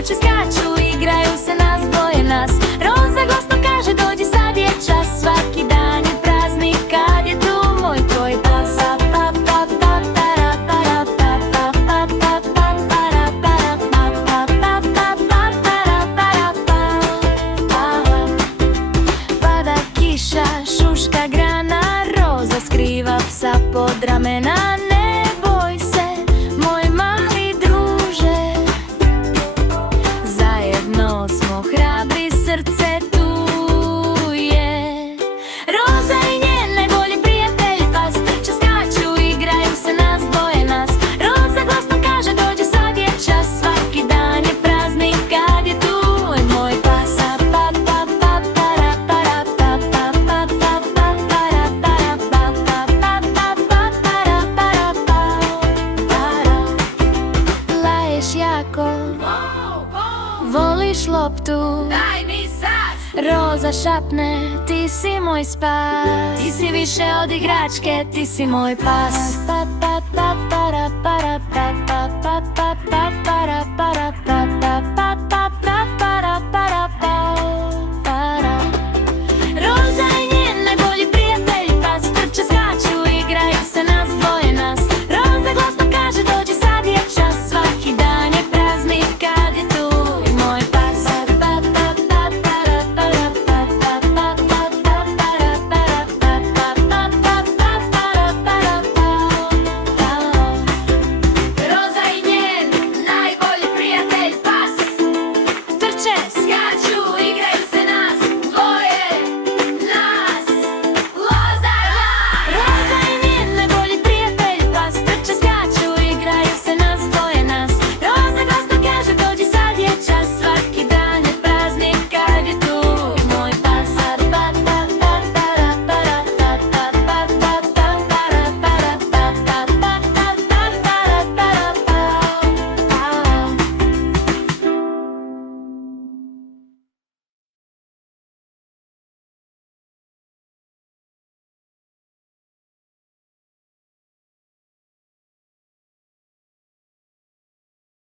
trče, skaču, igraju se nas dvoje nas. Roza glasno kaže dođi sad je čas, svaki dan je praznik kad je tu moj tvoj pas. Pada kiša, šuška grana, Roza skriva psa pod ramena. Ne boj se, moj mali druže, zajedno smo hrabri, srce tu je. Roza i njen najbolji prijatelj pas, trče, skaču, igraju se nas dvoje nas. Roza glasno kaže dođi sad je čas, svaki dan je praznik kad je tu moj pas. Laješ jako, voliš loptu, Daj mi sad! Roza šapne, ti si moj spas. Ti si više od igračke, ti si moj pas.